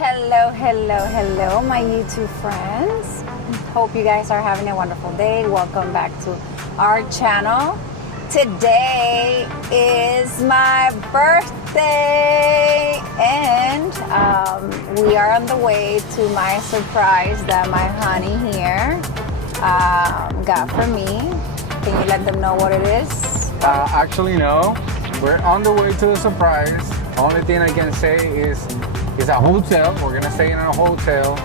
Hello, hello, hello, my YouTube friends. Hope you guys are having a wonderful day. Welcome back to our channel. Today is my birthday, and we are on the way to my surprise that my honey here got for me. Can you let them know what it is? Actually, no. We're on the way to the surprise. Only thing I can say is it's a hotel. We're gonna stay in a hotel,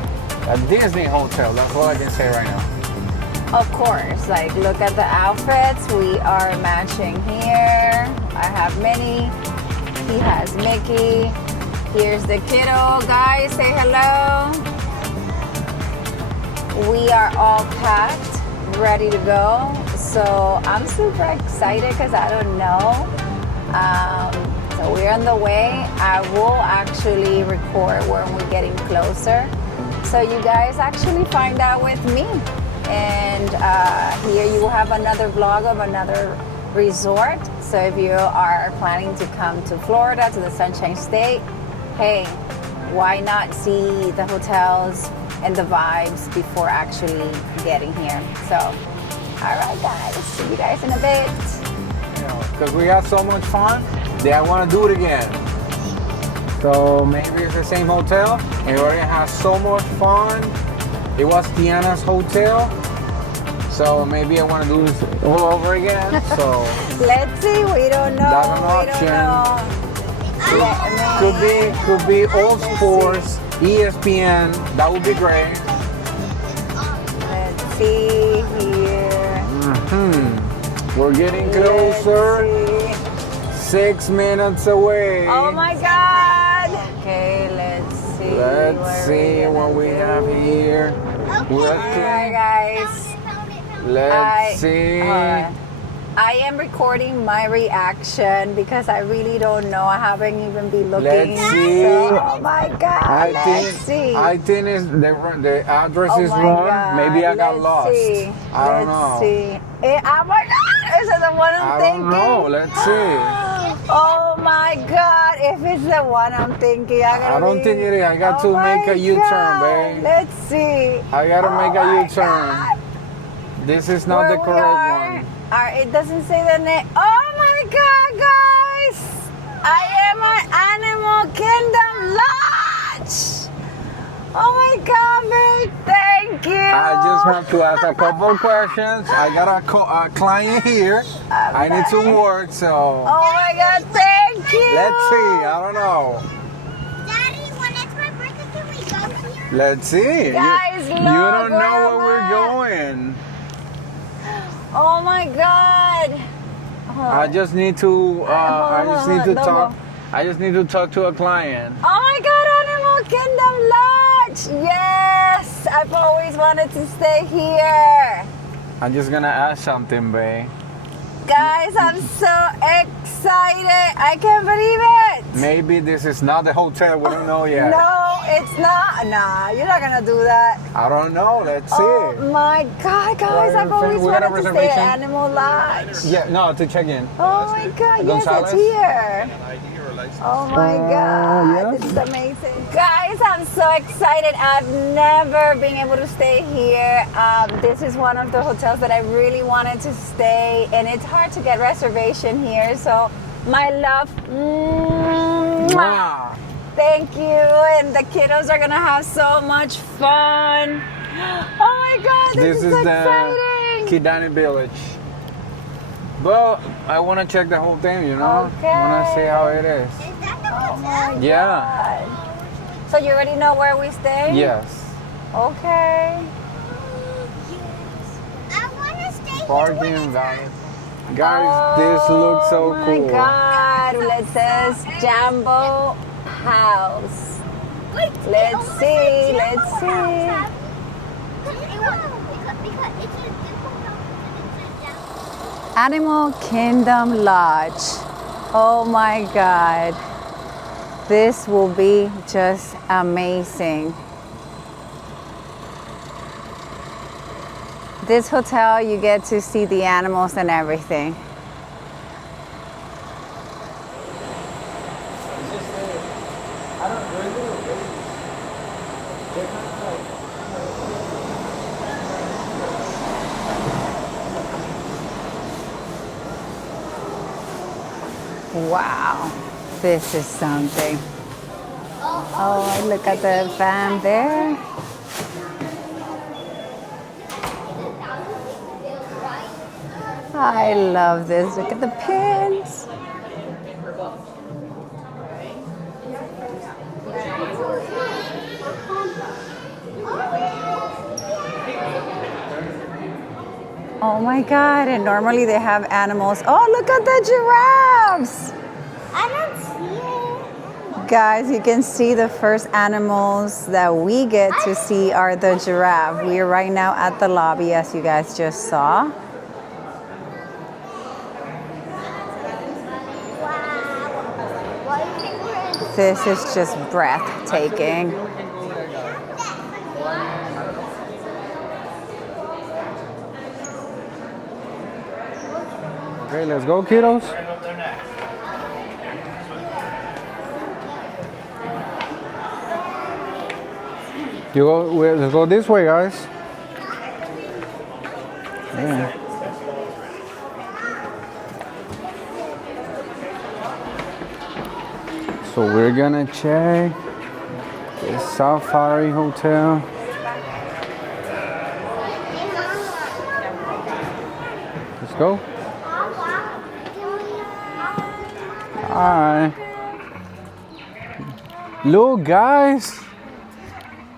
a Disney hotel. That's all I can say right now. Of course, like look at the outfits. We are matching here. I have Minnie. He has Mickey. Here's the kiddo. Guys, say hello. We are all packed, ready to go. So I'm super excited because I don't know. So we're on the way. I will actually record when we're getting closer, so you guys actually find out with me. And here you will have another vlog of another resort. So if you are planning to come to Florida, to the Sunshine State, hey, why not see the hotels and the vibes before actually getting here? So, all right, guys, see you guys in a bit. Because we had so much fun that I want to do it again. So maybe it's the same hotel, and we already had so much fun. It was Tiana's hotel, so maybe I want to do this all over again. So let's see. We don't know. That's an option. Could be All Sports, ESPN. That would be great. Let's see here. We're getting closer. 6 minutes away. Oh my God. Okay, let's see. Let's see what we have here. Alright, guys. Let's see. I am recording my reaction because I really don't know. I haven't even been looking. Let's see. So, oh my God. Let's see. I think the address is wrong. God. Maybe I got lost. See. I don't know. Let's see. Oh my God. Is it the one I'm thinking? I don't know. Let's see. Oh my God. If it's the one I'm thinking, I don't think it is. I got to make a U-turn, babe. Let's see. I got to make a U-turn. God. This is not the correct one. It doesn't say the name. Oh my God, guys! I am at Animal Kingdom Lodge. Oh my God, babe! Thank you. I just have to ask a couple questions. I got a client here. I need to work, so. Oh my God, thank you. Let's see. I don't know. Daddy, when it's my birthday, can we go here? Let's see. Guys, you look, don't know where where we're am I? going. Oh my God. I just need to. I just need to talk. I just need to talk to a client. Oh my God, Animal Kingdom Lodge! Yes! I've always wanted to stay here. I'm just gonna ask something, babe. Guys, I'm so excited. I can't believe it. Maybe this is not the hotel. We don't know yet. No, it's not. Nah, you're not gonna do that. I don't know. Let's see. Oh my God, guys, I've always We got a wanted to stay at reservation? Animal Lodge. Yeah, no, to check in. Oh my God, Gonzalez? yes, it's here. Oh my God, yes. this is amazing. Guys, I'm so excited. I've never been able to stay here. This is one of the hotels that I really wanted to stay, and it's hard to get reservation here. So, my love, Wow. thank you. And the kiddos are gonna have so much fun. Oh my God, this is exciting. the Kidani Village. But I want to check the whole thing, you know? Okay. I want to see how it is. Is that the Oh my hotel? Yeah. God. So you already know where we stay? Yes. Okay. I want to stay here. Parking value. Guys, this looks so Oh cool. my God. It says Jambo House. Wait, Let's see. Let's see. Because it's a Animal Kingdom Lodge. Oh my God. This will be just amazing. This hotel, you get to see the animals and everything. Wow, this is something. Oh, look at the fan there. I love this. Look at the pins. Oh my God, and normally they have animals. Oh, look at the giraffes. I don't see it. Guys, you can see the first animals that we get to see are the giraffe. We are right now at the lobby, as you guys just saw. Wow. Why do you think we're in? This is just breathtaking. Okay, let's go, kiddos. Let's go this way, guys. Yeah. So we're gonna check the Safari Hotel. Let's go. Hi. Look, guys.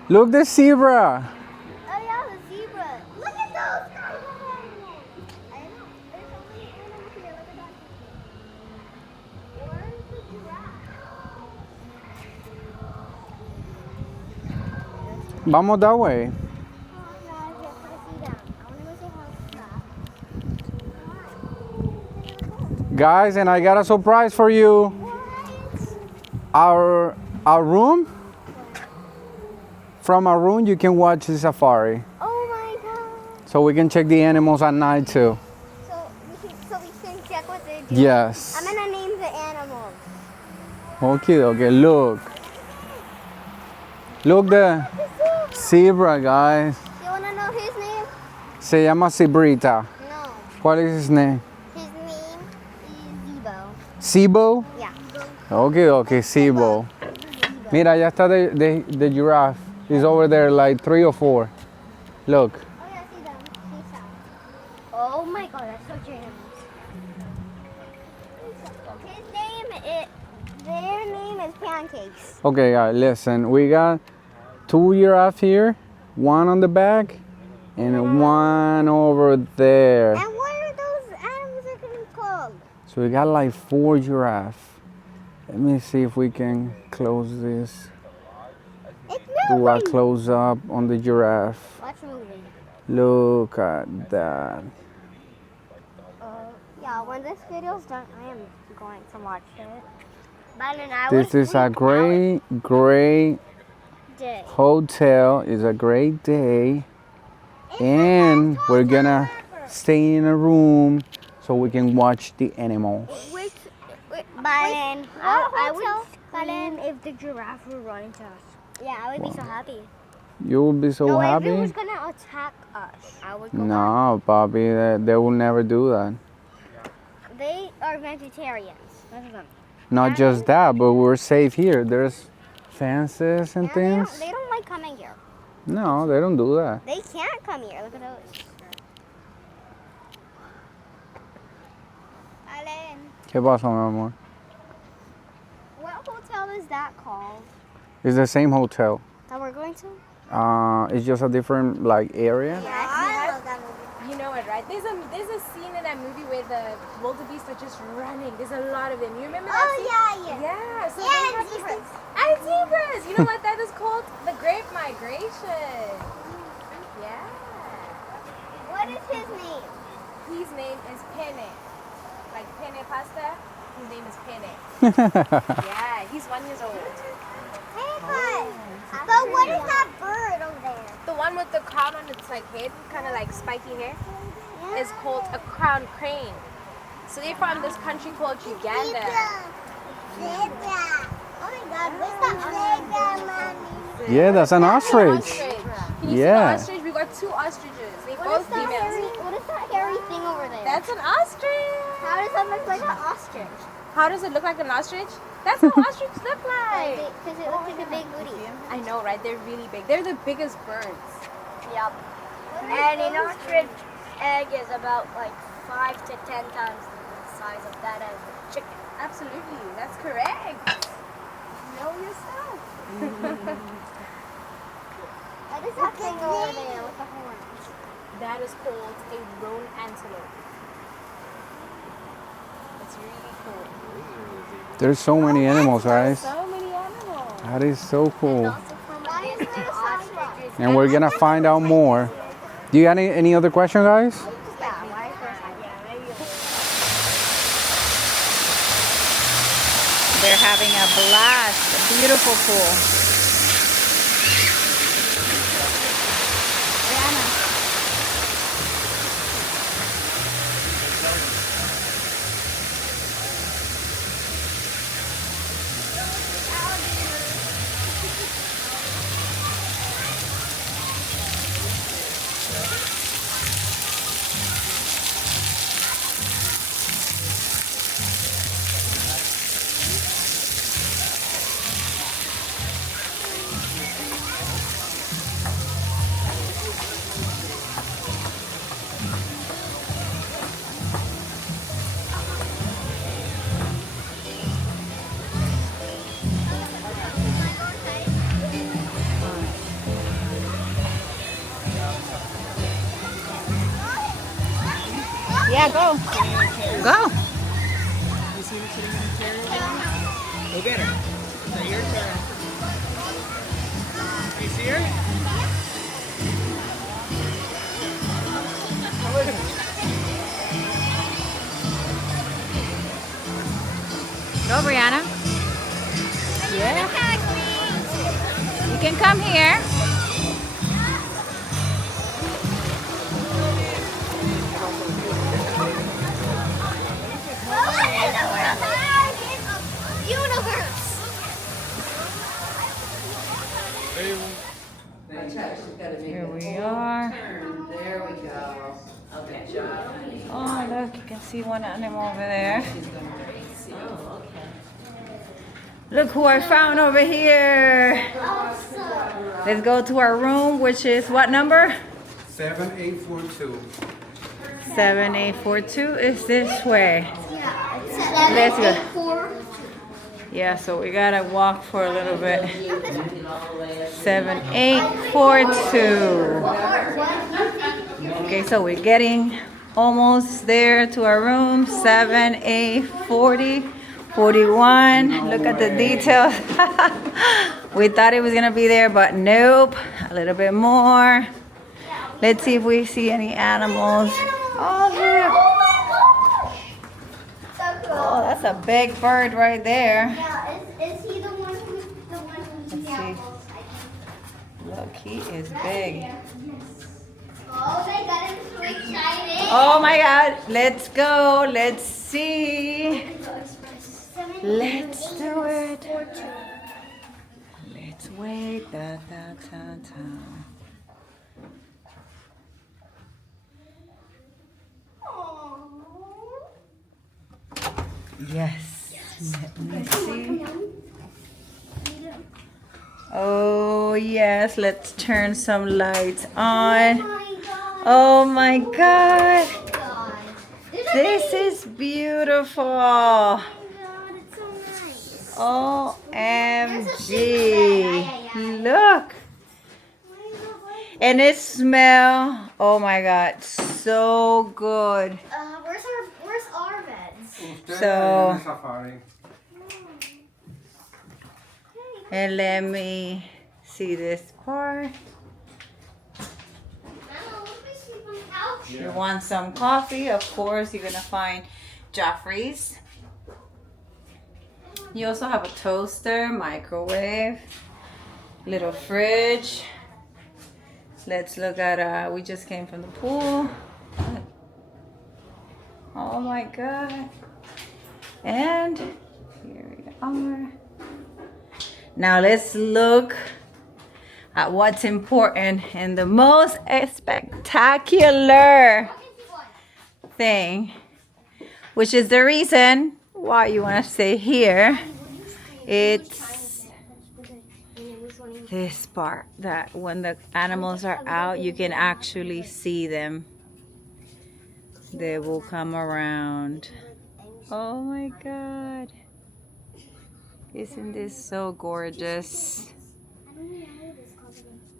Look, the zebra. Oh yeah, the zebra. Look at those guys. I know. There's so many animals here. Look at that. Where's the giraffe? Vamos that way. Oh, no, I can't put a feet down. I want to go see how it's got. Guys, and I got a surprise for you. What? Our room. From our room, you can watch the safari. Oh my god. So we can check the animals at night too. So we can check what they do. Yes. I'm gonna name the animals. Okay, okay. Look. Look the zebra, guys. You wanna know his name? Se llama Zebrita. No. ¿Cuál es his name? His name is Zebo. Sibo? Yeah. Okay, okay, Sibo. Mira, ya está the giraffe. He's over there, like 3 or 4. Look. Oh yeah, see them. See some. Oh my god, that's so generous. Their name is Pancakes. Okay, guys, listen. We got 2 giraffes here, 1 on the back, and 1 over there. And what are those animals called? So we got like 4 giraffes. Let me see if we can close this. It's Do a moving. close up on the giraffe. What's moving? Look at that. Yeah, when this video's done, I am going to watch it. But an hour This is a great day. hotel. It's a great day. And we're gonna stay in a room so we can watch the animals. I would scream if the giraffe were running to us. Yeah, I would be so happy. You will be so If it happy? was gonna attack us, I would go back. No, Bobby, they will never do that. They are vegetarians. That's them. Not just that, but we're safe here. There's fences and things. They don't like coming here. No, they don't do that. They can't come here. Look at those. Allen, ¿Qué pasó, mi amor? what hotel is that called It's the same hotel. that we're going to? It's just a different like area. Yeah, I love that movie. You know it, right? There's a scene in that movie where the wildebeest are just running. There's a lot of them. You remember that scene? Yeah. So they Yeah, have and these zebras. things- and zebras. You know what that is called? The Great Migration. Yeah. What is his name? His name is Penne. Like penne pasta. His name is Penne. Yeah. He's 1 year old. But what is that bird over there? The one with the crown on its like head, kind of like spiky hair, is called a crown crane. So they're from this country called Uganda. Zebra. Oh my god, what's that zebra, mommy? Yeah, that's an ostrich. Can you Yeah. see the ostrich? We got 2 ostriches. They What both is that females. what is that hairy thing over there? That's an ostrich. How does that look like an ostrich? How does it look like an ostrich? That's how ostriches look like. Because it looks like a big booty. I know, right? They're really big. They're the biggest birds. Yep. And an ostrich egg is about like 5 to 10 times the size of that as a chicken. Absolutely. That's correct. Know yourself. What is that thing over there with the horns? That is called a roan antelope. It's really cool. There's so many animals, guys. So many animals. That is so cool. Why is there ostriches? And we're gonna find out more. Do you have any other question, guys? Yeah, why is there ostriches? They're having a blast. A beautiful pool. Yeah, go. Go. You see the cinnamon cherry over there? Go get her. Now your turn. You see her? Go, Brianna. Yeah. You can come here. Universe. Here we are. There we go. Oh, look, you can see one animal over there. Look who I found over here. Let's go to our room, which is what number? 7842. 7842 is this way. Let's go. Yeah, so we gotta walk for a little bit. 7842. Okay, so we're getting almost there to our room. 7840. 41. Look at the details. We thought it was gonna be there, but nope. A little bit more. Let's see if we see any animals. Oh, here. Oh, that's a big bird right there. Yeah, is he the one who's Let's see. Look, he is big. Oh my god, I'm so excited. Oh my God. Let's go. Let's see. Let's do it. Let's wait. Da, da, da, da. Yes. Let me see. Oh, yes. Let's turn some lights on. Oh my God. This is beautiful. OMG. Look. And it smells, oh my God, so good. Where's our beds? So- Safari. And let me see this part. You want some coffee? Of course, you're gonna find Giraffes. You also have a toaster, microwave, little fridge. Let's look at, we just came from the pool. Oh my God. And here we are. Now let's look at what's important and the most spectacular thing, which is the reason why you want to stay here. It's this part that when the animals are out, you can actually see them. They will come around. Oh my God. Isn't this so gorgeous?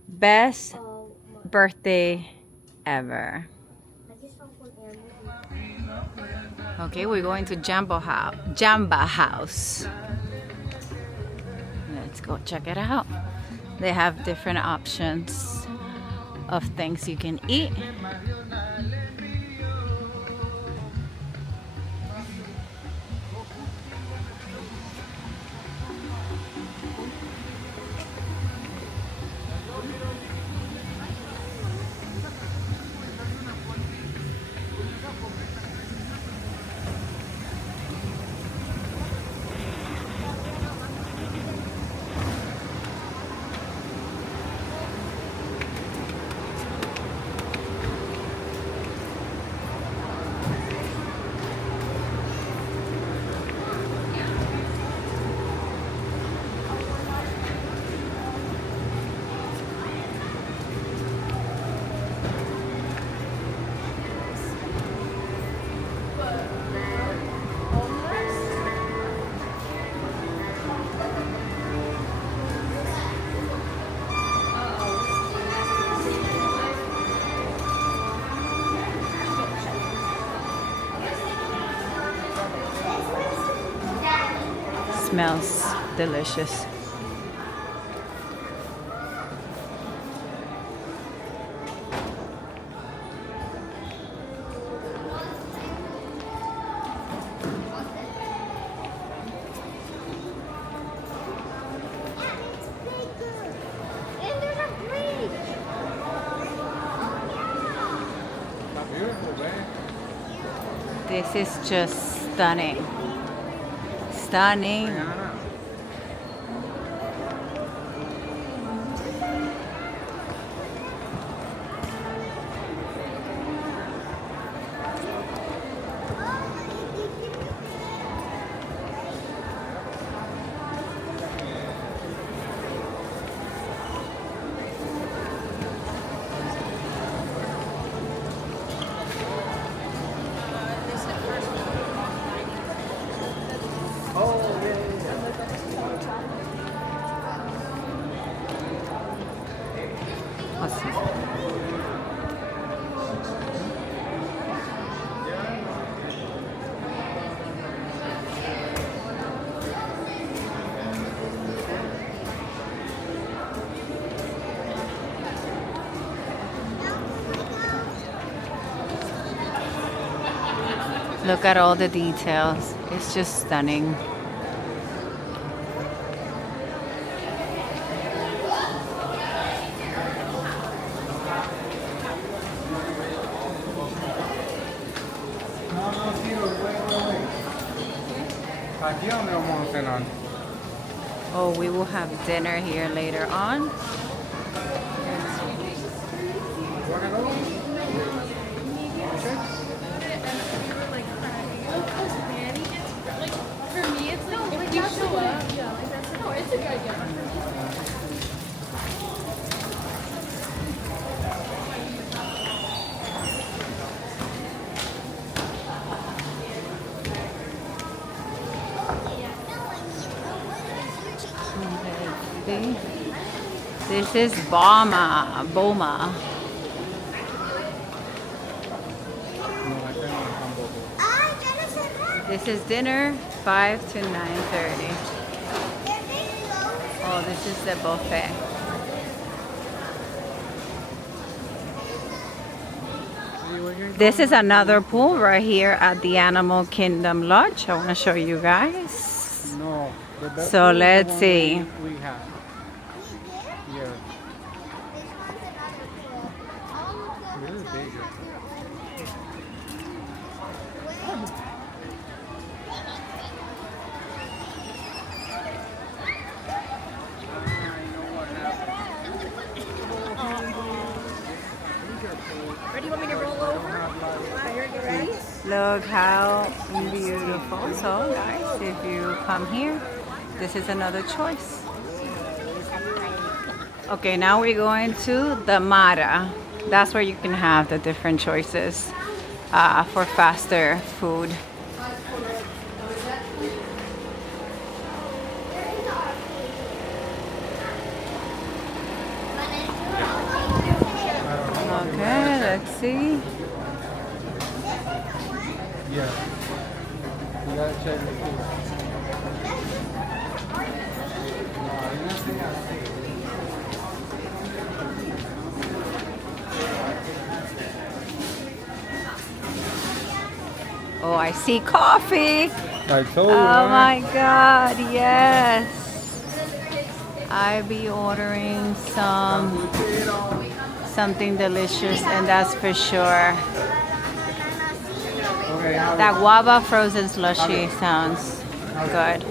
Best birthday ever. Okay, we're going to Jamba House. Let's go check it out. They have different options of things you can eat. Smells delicious. This is just stunning. Stunning. Look at all the details. It's just stunning. Oh, we will have dinner here later on. This is Boma. This is dinner, 5 to 9:30. Oh, this is the buffet. This is another pool right here at the Animal Kingdom Lodge. I want to show you guys. No. So let's see. We have. Yeah. This is bigger. Look how beautiful. So guys, if you come here, this is another choice. Okay, now we're going to the Mara. That's where you can have the different choices for faster food. Okay, let's see. Yeah. You gotta check the food. Oh, I see coffee. I told you, Oh right? my God, yes. I be ordering something delicious, and that's for sure. That guava frozen slushy sounds good.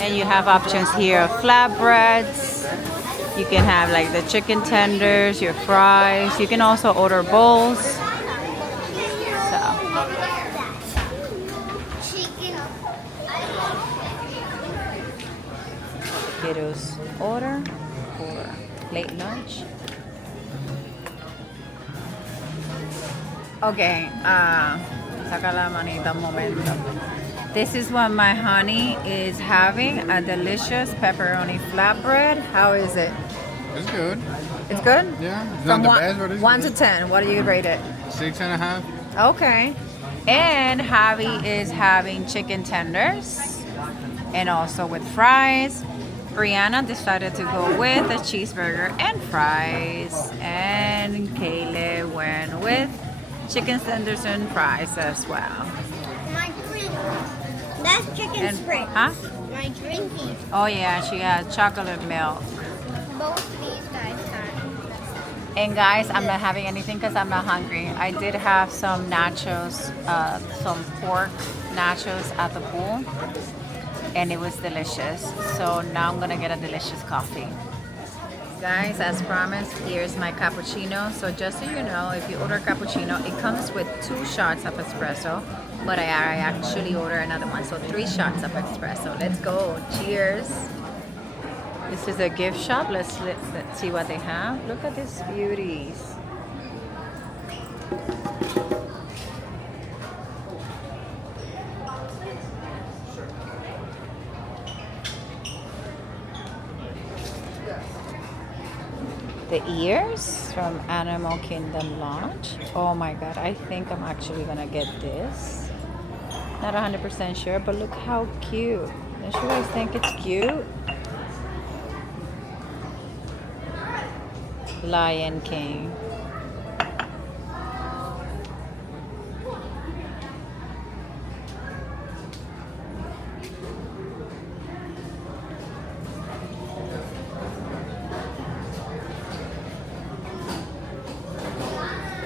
And you have options here of flatbreads. You can have like the chicken tenders, your fries. You can also order bowls. So. Kiddos order for late lunch. Okay, saca la manita un momento. This is what my honey is having, a delicious pepperoni flatbread. How is it? It's good. It's good? Yeah. It's From not the best, but it's 1 good. to 10, what do you rate it? 6.5. Okay. And Javi is having chicken tenders and also with fries. Brianna decided to go with a cheeseburger and fries. And Kaylee went with chicken tenders and fries as well. My drink. That's chicken And, spring. huh? My drinky. Oh yeah, she has chocolate milk. Both these guys are. And guys, I'm not having anything because I'm not hungry. I did have some nachos, some pork nachos at the pool, and it was delicious. So now I'm gonna get a delicious coffee. Guys, as promised, here's my cappuccino. So just so you know, if you order cappuccino, it comes with 2 shots of espresso, but I actually order another one, so 3 shots of espresso. Let's go. Cheers. This is a gift shop. Let's see what they have. Look at these beauties. The ears from Animal Kingdom Lodge. Oh my God, I think I'm actually gonna get this. Not 100% sure, but look how cute. Don't you guys think it's cute? Lion King.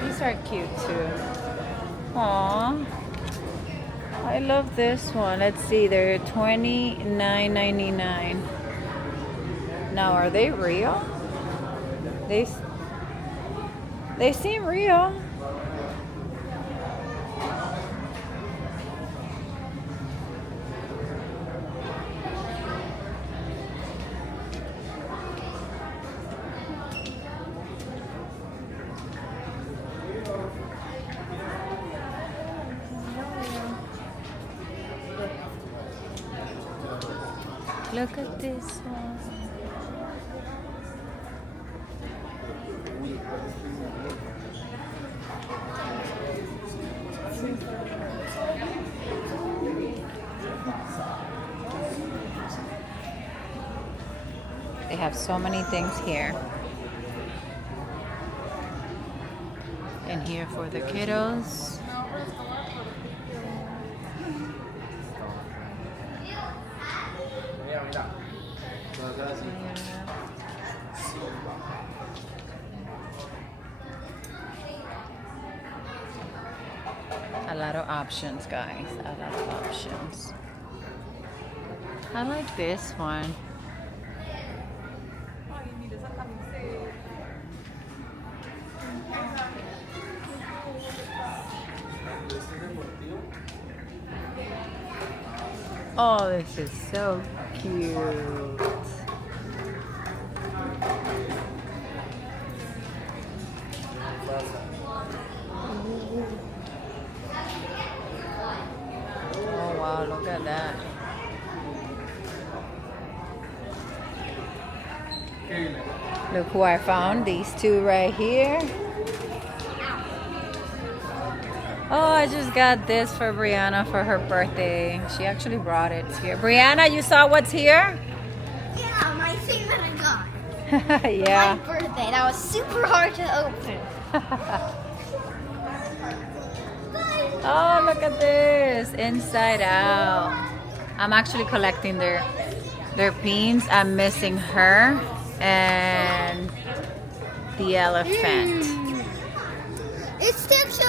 These are cute too. Aww. I love this one. Let's see, they're $29.99. Now, are they real? They seem real. Look at this one. They have so many things here. And here for the kiddos. A lot of options, guys. A lot of options. I like this one. Oh, this is so cute. Oh wow, look at that. Look who I found, these two right here. Oh, I just got this for Brianna for her birthday. She actually brought it here. Brianna, you saw what's here? Yeah, my favorite I got. Yeah. My birthday. That was super hard to open. Oh, look at this. Inside out. I'm actually collecting their pins. I'm missing her and the elephant. It's Stitch.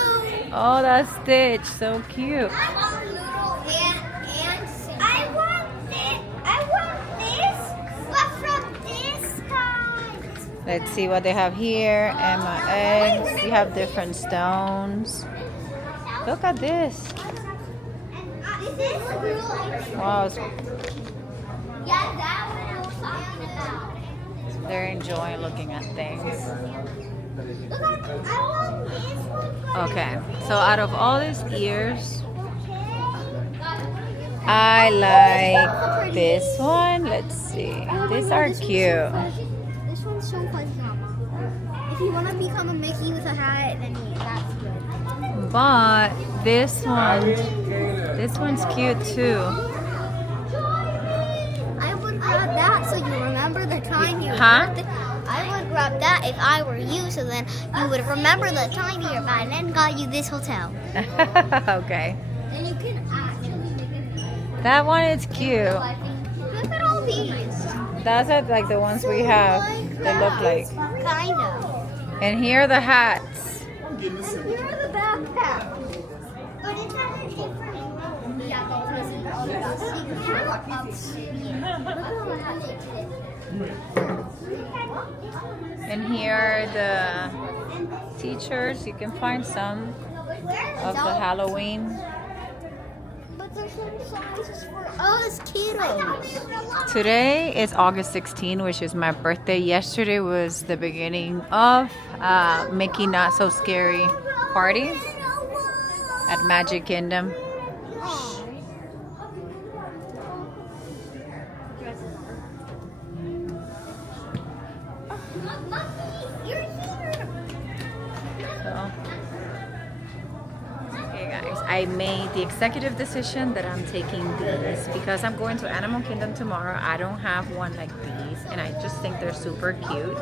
Oh, that's Stitch. So cute. I want little ants. I want this. But from this side. Let's see what they have here. Emma eggs. You have different stones. Look at this. Is this real? Wow, Yeah, that one I was talking about. they're enjoying looking at things. Look, I want this one. Okay, so out of all these ears, Okay. I like this one. Let's see. These are cute. This one's so fuzzy, Mama. If you want to become a Mickey with a hat, then that's good. But this one's cute too. I would grab that so you remember the time you Huh? I would grab that if I were you, so then you would remember the time you were buying and got you this hotel. Okay. Then you can actually make it. That one is cute. Look at all these. That's like the ones we have. They look like. Kind of. And here are the hats. And here are the backpacks. But it's at a different room. Yeah, because you have look at all the hats they did. And here are the t-shirts. You can find some of the Halloween. But there's some sizes for us kiddos. Today is August 16, which is my birthday. Yesterday was the beginning of Mickey Not So Scary party at Magic Kingdom. So, okay guys, I made the executive decision that I'm taking these because I'm going to Animal Kingdom tomorrow. I don't have one like these and I just think they're super cute.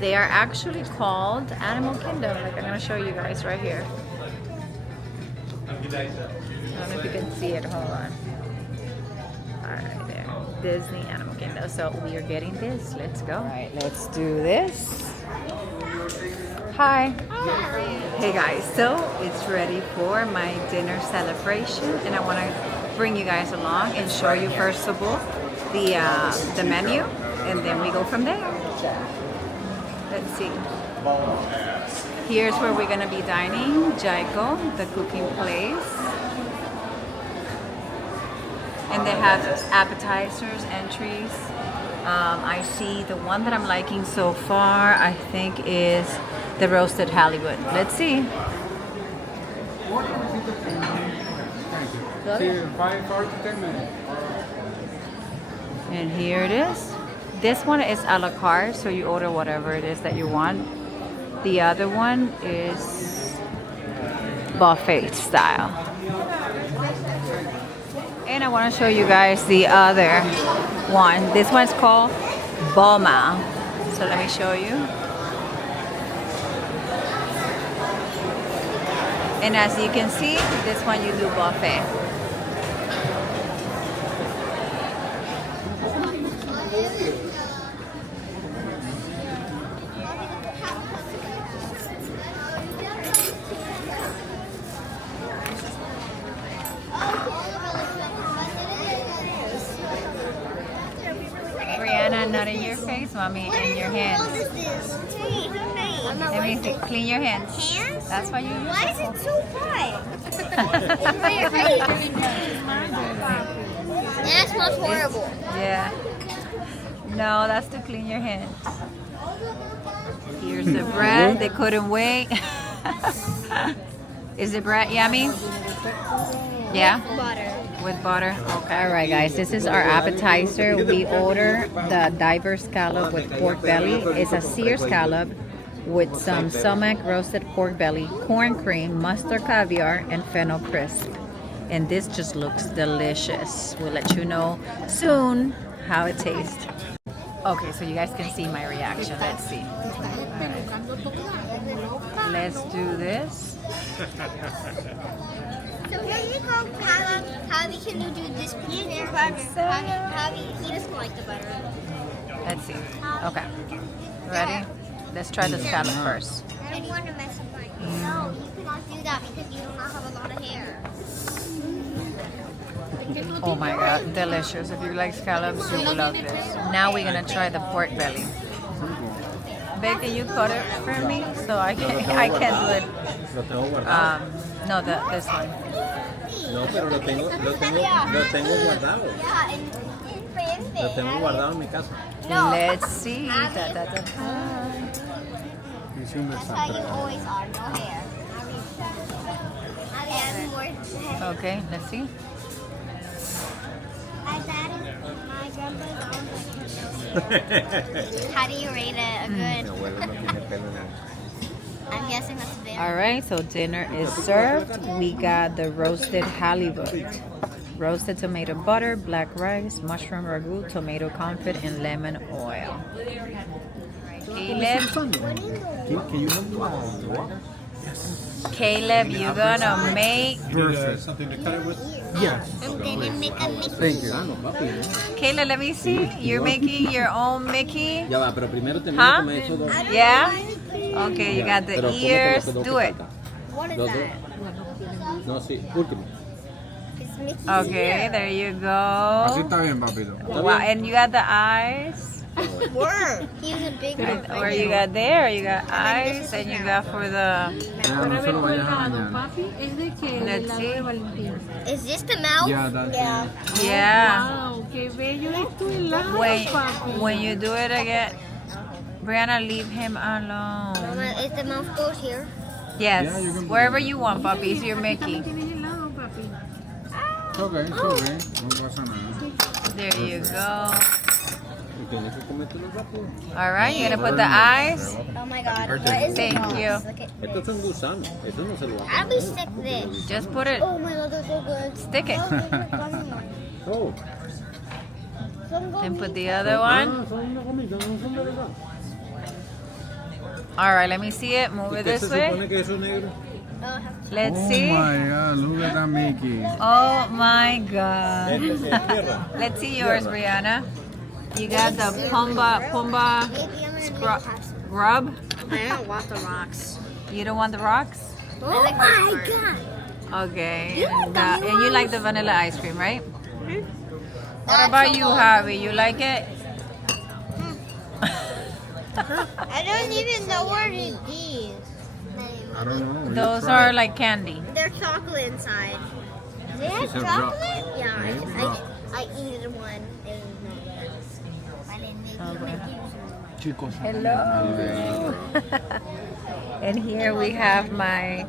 They are actually called Animal Kingdom, like I'm gonna show you guys right here. I don't know if you can see it, hold on. Alright, there, Disney Animal Kingdom. So we are getting this, let's go. Alright, let's do this. Hi. Hey guys, so it's ready for my dinner celebration and I want to bring you guys along and show you first of all the menu and then we go from there. Let's see. Here's where we're going to be dining, Jaiko, the cooking place. And they have appetizers, entries. I see the one that I'm liking so far, I think is the roasted Hollywood. Let's see. And here it is. This one is a la carte, so you order whatever it is that you want. The other one is buffet style. And I want to show you guys the other one. This one's called Boma. So let me show you. And as you can see, this one you do buffet. Brianna, not in your face, mommy, in your hands. What is this? Let me see. Clean your hands. Hands? That's why you use Why is it so hot? That smells horrible. Yeah. No, that's to clean your hands. Here's the bread. They couldn't wait. Is the bread yummy? Yeah? Butter. With butter. Okay. All right, guys. This is our appetizer. We order the diver scallop with pork belly. It's a sear scallop with some sumac roasted pork belly, corn cream, mustard caviar, and fennel crisp. And this just looks delicious. We'll let you know soon how it tastes. Okay, so you guys can see my reaction. Let's see. Let's do this. So here you go, Javi, can you do this piece there? Javi, he doesn't like the butter. Let's see. Okay. Ready? Let's try the scallop first. I don't want to mess up my hair. No, you cannot do that because you do not have a lot of hair. Oh my god, delicious. If you like scallops, you will love this. Now we're gonna try the pork belly. Babe, can you cut it for me so I can do it? Lo tengo guardado. No, this one. No, pero lo tengo guardado. Lo tengo guardado en mi casa. Let's see. That's how you always are, no hair. And more hair. Okay, let's see. My grandpa's always How do you rate it? A Mi good. abuelo no tiene pelo en el... I'm guessing that's very. All right, so dinner is served. We got the roasted halibut, roasted tomato butter, black rice, mushroom ragu, tomato confit, and lemon oil. Caleb, Caleb, you gonna make. Something to cut it with? I'm gonna make a Mickey. Thank you. Caleb, let me see. You're making your own Mickey. Ya va, pero primero tenemos Huh? que comer esos dos. Yeah? Okay, you got the ears. Do it. What is Los dos. that? No, sí, último. It's Mickey. Okay, there you Así go. está bien, papito. Wow, and you got the eyes. Word. He's a big one. Where you got there, you got eyes, and you got for the. Ya, no se lo vayas a dañar. Let's see. Is this the mouth? Yeah, that's Yeah. Qué bello es tu helado, papi. When you do it again, Brianna, leave him alone. Mama, is the mouth goes here? Yes, Yeah, you can- wherever you want, puppy. It's your Mickey. Tienes helado, papi. It's okay, it's okay. No pasa nada. There you go. Y tienes que comértelo rápido. All right, you're gonna put the eyes. Oh my god. What is Thank the mouth? you. Look at Estos son gusanos. Eso no se lo va a How do we comer. stick this? Just put it. Oh my god, they're so good. Stick it. Oh. And put the other one. All right, let me see it. Move ¿Y it qué this se way. supone que eso es negro? Let's Oh see. my god, look at that Mickey. Oh my God. Es tierra. Let's see yours, Brianna. You got the Pumba grub. I don't want the rocks. You don't want the rocks? Oh my god. Okay. And you like the vanilla ice cream, right? What about you, Javi? You like it? I don't even know what it is. I don't know. you Those try are it. like candy. They're chocolate inside. They have It's a chocolate? Yeah, Yeah, it's I rock. eated one. It was not good. Chicos. Hello. And here we have my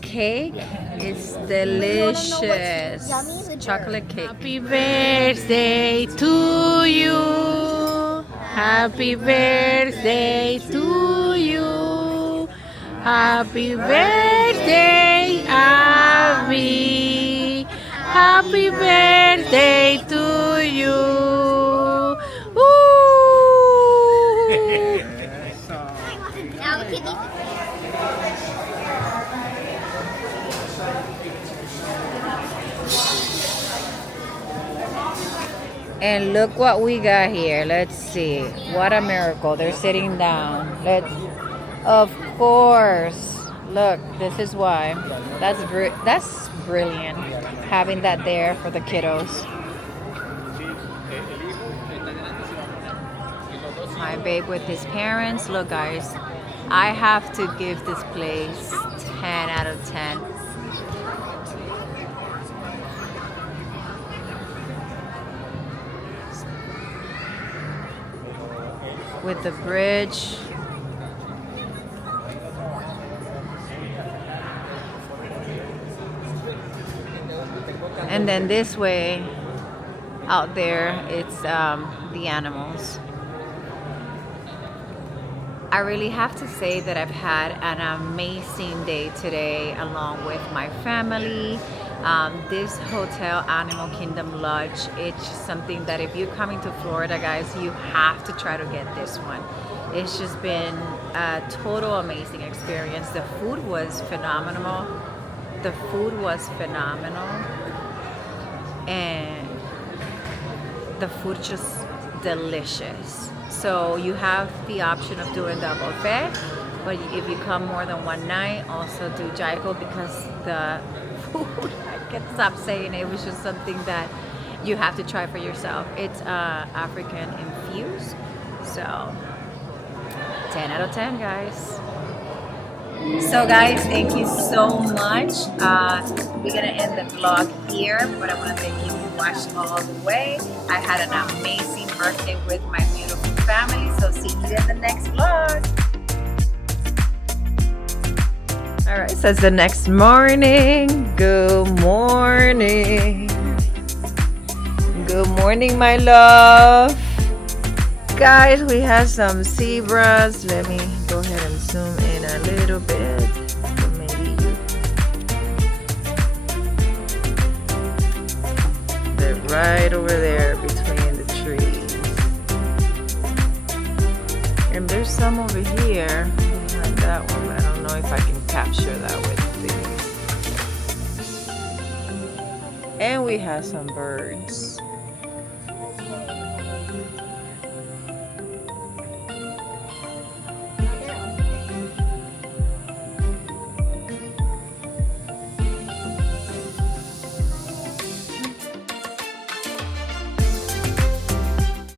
cake. It's delicious. Chocolate cake. Happy birthday to you. Happy birthday to you. Happy birthday, Abby. Happy birthday to you. Woo! Now we can eat the And look what we got here. Let's see. What a miracle. They're sitting down. Of course. Look, this is why. That's brilliant. Having that there for the kiddos. My babe with his parents. Look, guys. I have to give this place 10 out of 10. with the bridge. And then this way, out there, it's the animals. I really have to say that I've had an amazing day today along with my family. This hotel, Animal Kingdom Lodge, it's something that if you're coming to Florida, guys, you have to try to get this one. It's just been a total amazing experience. The food was phenomenal. The food was phenomenal. And the food just delicious. So you have the option of doing the buffet, but if you come more than one night, also do Jaiko, because the food, I can't stop saying it, was just something that you have to try for yourself. It's African infused, so 10 out of 10, guys. So guys, thank you so much. We're gonna end the vlog here, but I want to thank you who watched all the way. I had an amazing birthday with my beautiful family, so see you in the next vlog. All right, so it's the next morning. Good morning. Good morning, my love. Guys, we have some zebras. Let me go ahead and zoom in a little bit. So maybe they're right over there between the trees. And there's some over here behind that one. I don't know if I can capture that with these. And we have some birds.